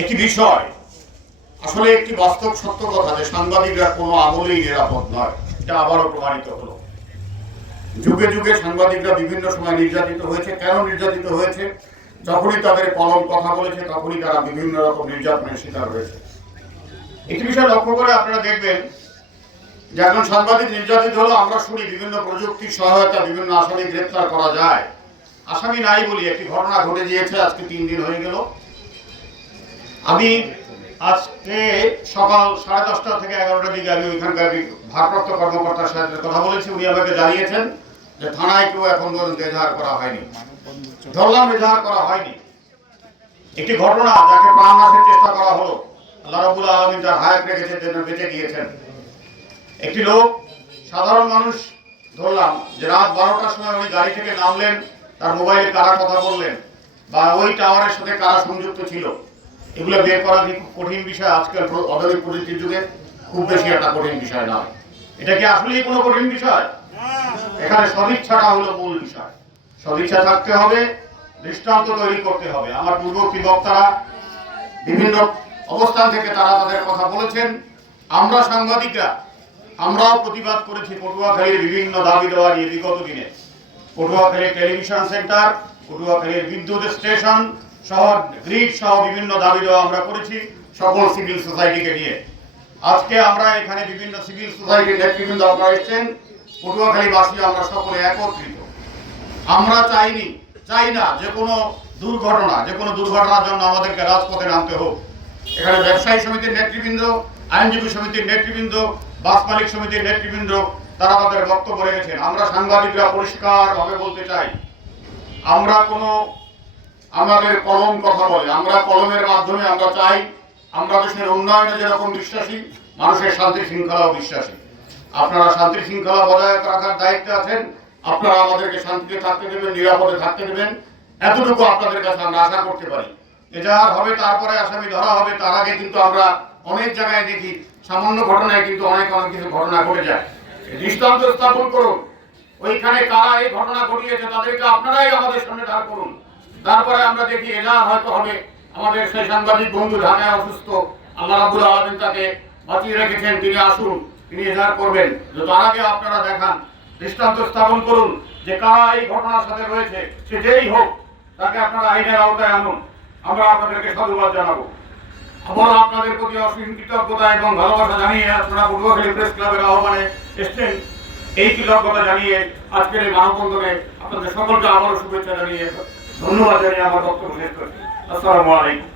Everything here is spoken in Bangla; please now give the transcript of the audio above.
একটি বিষয়। আসলে একটি বাস্তব সত্য কথা যে সাংবাদিকরা কোনো আমলেই নিরাপদ নয়, এটা আবারও প্রমাণিত হলো। যুগে যুগে সাংবাদিকরা বিভিন্ন সময় নির্যাতিত হয়েছে। কেন নির্যাতিত হয়েছে? যখনই তাদের কলম কথা বলেছে, তখনই তারা বিভিন্ন রকম নির্যাতনের শিকার হয়েছে। একটি বিষয় লক্ষ্য করে আপনারা দেখবেন যে একজন সাংবাদিক নির্যাতিত হলো, আমরা শুনি বিভিন্ন প্রযুক্তির সহায়তা, বিভিন্ন আসামি গ্রেপ্তার করা যায়। আসামি নাই বলি একটি ঘটনা ঘটে গিয়েছে, আজকে তিন দিন হয়ে গেল। আমি আজকে সকাল সাড়ে দশটা থেকে এগারোটার দিকে আমি ওইখানকার ভারপ্রাপ্ত কর্মকর্তার সাথে কথা বলেছি, উনি আমাকে জানিয়েছেন যে থানায় কেউ এখন পর্যন্ত এজাহার করা হয়নি। ধরলাম এজাহার করা হয়নি। একটি ঘটনা যাকে প্রাণনাশের চেষ্টা করা হলো, আল্লাহ রাবুল আলমিন তার হায়াত রেখেছে জন্য বেঁচে গিয়েছেন। একটি লোক, সাধারণ মানুষ, ধরলাম যে রাত বারোটার সময় উনি গাড়ি থেকে নামলেন, তার মোবাইলে কারা কথা বললেন, বা ওই টাওয়ারের সাথে কারা সংযুক্ত ছিল। এগুলো বের করা কি কঠিন বিষয়? আজকাল আধুনিক প্রযুক্তির যুগে খুব বেশি একটা কঠিন বিষয় নয়। এটা কি আসলেই কোনো কঠিন বিষয়? এখানে সদিচ্ছাটা হলো মূল বিষয়। সদিচ্ছা থাকতে হবে, দৃষ্টান্ত তৈরি করতে হবে। আমার পূর্ববর্তী বক্তারা বিভিন্ন অবস্থান থেকে তারা তাদের কথা বলেছেন। আমরা সাংবাদিকরা, আমরাও প্রতিবাদ করেছি পটুয়াখালীর বিভিন্ন দাবি দেওয়া নিয়ে বিগত দিনে। পটুয়াখালীর টেলিভিশন সেন্টার, পটুয়াখালীর বিদ্যুৎ স্টেশন সহ গ্রিড সহ বিভিন্ন দাবি দেওয়া আমরা করেছি সকল সিভিল সোসাইটিকে নিয়ে। আজকে আমরা এখানে বিভিন্ন সিভিল সোসাইটির নেতৃবৃন্দ আপনারা এসেছেন। পটুয়াখালীবাসী আমরা সকলে একত্রিত। আমরা চাইনি, চাই না যে কোনো দুর্ঘটনা, যে কোনো দুর্ঘটনার জন্য আমাদেরকে রাজপথে নামতে হোক। এখানে ব্যবসায়ী সমিতির নেতৃবৃন্দ, আইনজীবী সমিতির নেতৃবৃন্দ, বাস মালিক সমিতির নেতৃবৃন্দ, তারা তাদের বক্তব্য রেখেছেন। আমরা সাংবাদিকরা পরিষ্কারভাবে বলতে চাই, আমরা কোনো আমাদের কলম কথা বলে। আমরা কলমের মাধ্যমে আমরা চাই আমরা দেশের উন্নয়নে যেরকম বিশ্বাসী, মানুষের শান্তি শৃঙ্খলাও বিশ্বাসী। আপনারা শান্তি শৃঙ্খলা বজায় রাখার দায়িত্বে আছেন, আপনারা আমাদেরকে শান্তিতে থাকতে দেবেন, নিরাপদে থাকতে দেবেন। এতটুকু আপনাদের কাছে আমরা আশা করতে পারি। এজাহার হবে তারপরে আসামি ধরা হবে, তার আগে কিন্তু আমরা অনেক জায়গায় দেখি, সামান্য ঘটনায় কিন্তু অনেক অনেক কিছু ঘটনা ঘটে যায়। দৃষ্টান্ত স্থাপন করুন। ওইখানে কারা এই ঘটনা ঘটিয়েছে, তাদেরকে আপনারাই আমাদের সামনে দাঁড় করুন। তারপরে আমরা দেখি এজাহার হয়তো হবে। আমাদের সেই সাংবাদিক বন্ধু ঢাকায় অসুস্থ। আল্লাহ রাবুল আলমিন তাকে বাঁচিয়ে রেখেছেন। তিনি আসুন, তিনি এজাহার করবেন। যে তার আগে আপনারা দেখান, দৃষ্টান্ত স্থাপন করুন যে কারা এই ঘটনার সাথে রয়েছে। সে যেই হোক, তাকে আপনারা আইনের আওতায় আনুন। আমরা আপনাদেরকে সাধুবাদ জানাব। আবার আপনাদের প্রতি অসীম কৃতজ্ঞতা এবং ভালোবাসা জানিয়ে আপনারা পটুয়াখালী প্রেস ক্লাবের আহ্বানে এসছেন। এই কৃতজ্ঞতা জানিয়ে আজকের এই মানববন্ধনে আপনাদের সকলকে আবারও শুভেচ্ছা জানিয়ে ধন্যবাদ জানিয়ে আমার বক্তব্য শেষ করছি। আসসালামু আলাইকুম।